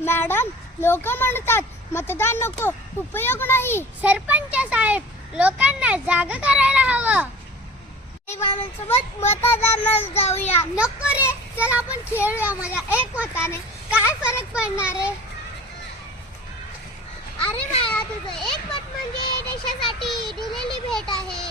Madam, लोक म्हणतात मतदान नको, उपयोग नाही. सरपंच साहेब, लोकांना जागा करायला हवं. सोबत मतदानाला जाऊया. नको रे, चल आपण खेळूया. माझ्या एक मताने काय फरक पडणार आहे? अरे माया, तुझं एक मत म्हणजे देशासाठी दिलेली भेट आहे.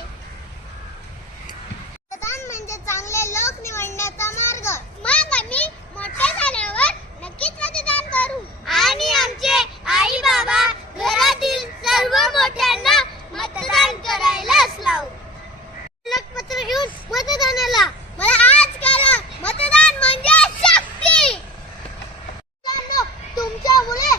मतदान म्हणजे चांगले लोक निवडण्याचा मार्ग. मग आम्ही मोठे झाल्यावर नक्कीच मतदान करू आणि आमचे आई बाबा घरातील सर्व मोठ्यांना मतदान करायलाच लावू. पत्र घेऊन मतदानाला. मला आज करा, मतदान म्हणजे शक्ती. तुमच्यामुळे